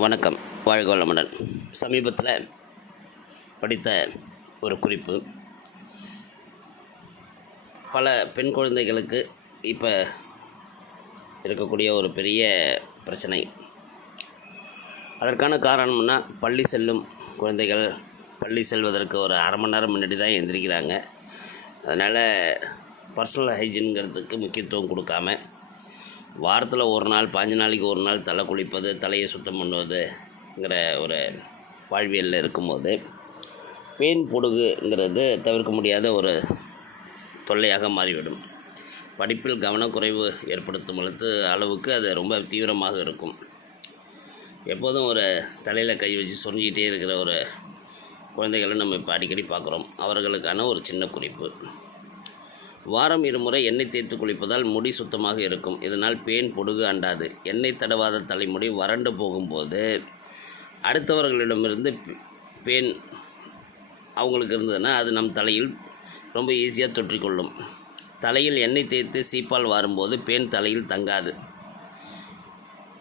வணக்கம். வாழ்க வளமுடன். சமீபத்தில் படித்த ஒரு குறிப்பு. பல பெண் குழந்தைகளுக்கு இப்போ இருக்கக்கூடிய ஒரு பெரிய பிரச்சனை. அதற்கான காரணம்னா பள்ளி செல்லும் குழந்தைகள் பள்ளி செல்வதற்கு ஒரு அரை மணி நேரம் முன்னாடி தான் எந்திரிக்கிறாங்க. அதனால் பர்சனல் ஹைஜீன்ங்கிறதுக்கு முக்கியத்துவம் கொடுக்காம வாரத்தில் ஒரு நாள் பாஞ்சு நாளைக்கு ஒரு நாள் தலை குளிப்பது தலையை சுத்தம் பண்ணுவதுங்கிற ஒரு வாழ்வியலில் இருக்கும்போது பெயின் பொடுகுங்கிறது தவிர்க்க முடியாத ஒரு தொல்லையாக மாறிவிடும். படிப்பில் கவனக்குறைவு ஏற்படுத்தும் அளத்து அளவுக்கு அது ரொம்ப தீவிரமாக இருக்கும். எப்போதும் ஒரு தலையில் கை வச்சு சொரிஞ்சிக்கிட்டே இருக்கிற ஒரு குழந்தைகளை நம்ம இப்போ அடிக்கடி பார்க்குறோம். அவர்களுக்கான ஒரு சின்ன குறிப்பு. வாரம் இருமுறை எண்ணெய் தேய்த்து குளிப்பதால் முடி சுத்தமாக இருக்கும். இதனால் பேன் பொடுகு அண்டாது. எண்ணெய் தடவாத தலைமுடி வறண்டு போகும்போது அடுத்தவர்களிடமிருந்து பேன் அவங்களுக்கு இருந்ததுன்னா அது நம் தலையில் ரொம்ப ஈஸியாக தொற்றிக்கொள்ளும். தலையில் எண்ணெய் தேய்த்து சீப்பால் வாரும்போது பேன் தலையில் தங்காது.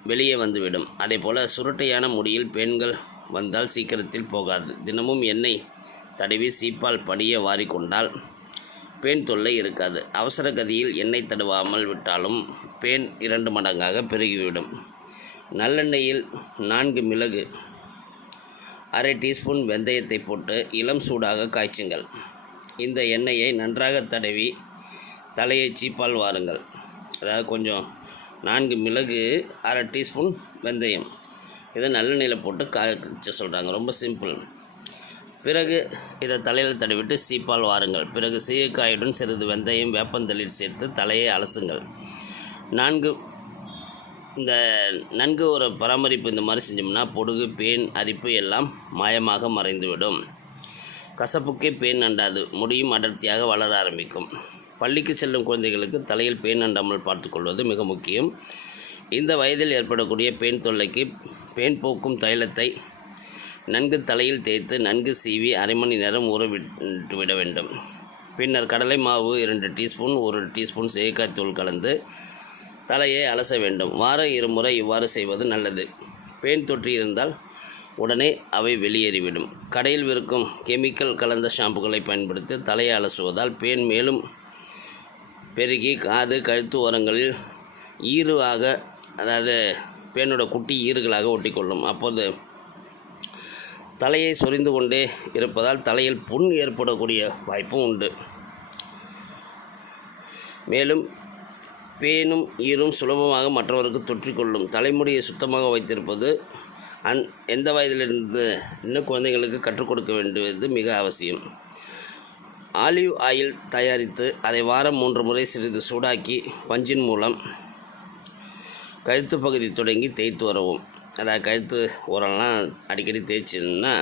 வெளியே வந்துவிடும். அதே போல் சுருட்டையான முடியில் பெண்கள் வந்தால் சீக்கிரத்தில் போகாது. தினமும் எண்ணெய் தடவி சீப்பால் படிய வாரிக்கொண்டால் பேன் தொல்லை இருக்காது. அவசர கதியில் எண்ணெய் தடவாமல் விட்டாலும் பேன் இரண்டு மடங்காக பெருகிவிடும். நல்லெண்ணெயில் நான்கு மிளகு அரை டீஸ்பூன் வெந்தயத்தை போட்டு இளம் சூடாக காய்ச்சுங்கள். இந்த எண்ணெயை நன்றாக தடவி தலையை சீப்பால் வாருங்கள். அதாவது கொஞ்சம் நான்கு மிளகு அரை டீஸ்பூன் வெந்தயம். இதை நல்லெண்ணெயில் போட்டு காய்ச்ச சொல்கிறாங்க ரொம்ப சிம்பிள். பிறகு இதை தலையில் தடவிட்டு சீப்பால் வாருங்கள். பிறகு சீயக்காயுடன் சிறிது வெந்தயம் வேப்பந்தளிர் சேர்த்து தலையை அலசுங்கள். நான்கு இந்த நன்கு ஒரு பராமரிப்பு இந்த மாதிரி செஞ்சோம்னா பொடுகு பேன் அரிப்பு எல்லாம் மாயமாக மறைந்துவிடும். கசப்புக்கே பேன் அண்டாது முடியும் அடர்த்தியாக வளர ஆரம்பிக்கும். பள்ளிக்கு செல்லும் குழந்தைகளுக்கு தலையில் பேன் அண்டாமல் பார்த்துக்கொள்வது மிக முக்கியம். இந்த வயதில் ஏற்படக்கூடிய பேன் தொல்லைக்கு பேன் போக்கும் தைலத்தை நன்கு தலையில் தேய்த்து நன்கு சீவி அரை மணி நேரம் ஊறவிட்டு விட வேண்டும். பின்னர் கடலை மாவு இரண்டு டீஸ்பூன் ஒரு டீஸ்பூன் சேக்காய் தூள் கலந்து தலையை அலச வேண்டும். வார இருமுறை இவ்வாறு செய்வது நல்லது. பேன் தொற்றி இருந்தால் உடனே அவை வெளியேறிவிடும். கடையில் விற்கும் கெமிக்கல் கலந்த ஷாம்புகளை பயன்படுத்தி தலையை அலசுவதால் பேன் மேலும் பெருகி காது கழுத்து ஓரங்களில் ஈருவாக அதாவது பேனோட குட்டி ஈறுகளாக ஒட்டிக்கொள்ளும். அப்போது தலையை சொரிந்து கொண்டே இருப்பதால் தலையில் புண் ஏற்படக்கூடிய வாய்ப்பும் உண்டு. மேலும் பேனும் ஈரும் சுலபமாக மற்றவருக்கு தொற்றிக்கொள்ளும். தலைமுடியை சுத்தமாக வைத்திருப்பது அந் எந்த வயதிலிருந்து இன்னும் குழந்தைங்களுக்கு கற்றுக் கொடுக்க வேண்டியது மிக அவசியம். ஆலிவ் ஆயில் தயாரித்து அதை வாரம் மூன்று முறை சிறிது சூடாக்கி பஞ்சின் மூலம் கழுத்து பகுதி தொடங்கி தேய்த்து வரவும். அதாவது கழுத்து உரம்லாம் அடிக்கடி தேய்ச்சின்னா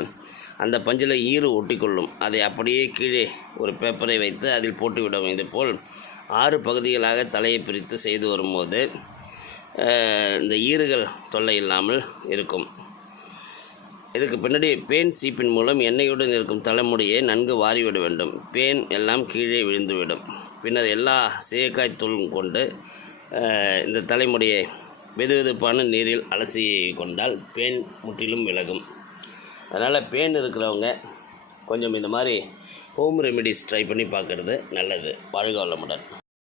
அந்த பஞ்சில் ஈறு ஒட்டிக்கொள்ளும். அதை அப்படியே கீழே ஒரு பேப்பரை வைத்து அதில் போட்டுவிடும். இதுபோல் ஆறு பகுதிகளாக தலையை பிரித்து செய்து வரும்போது இந்த ஈறுகள் தொல்லை இல்லாமல் இருக்கும். இதுக்கு பின்னாடி பேன் சீப்பின் மூலம் எண்ணெயுடன் இருக்கும் தலைமுடியை நன்கு வாரிவிட வேண்டும். பேன் எல்லாம் கீழே விழுந்துவிடும். பின்னர் எல்லா சீயக்காய் தூளும் கொண்டு இந்த தலைமுடியை வெதுவெதுப்பான நீரில் அலசி கொண்டால் பேன் முற்றிலும் விலகும். அதனால் பேன் இருக்கிறவங்க கொஞ்சம் இந்த மாதிரி ஹோம் ரெமெடிஸ் ட்ரை பண்ணி பார்க்குறது நல்லது. வாழ்க வளமுடன்.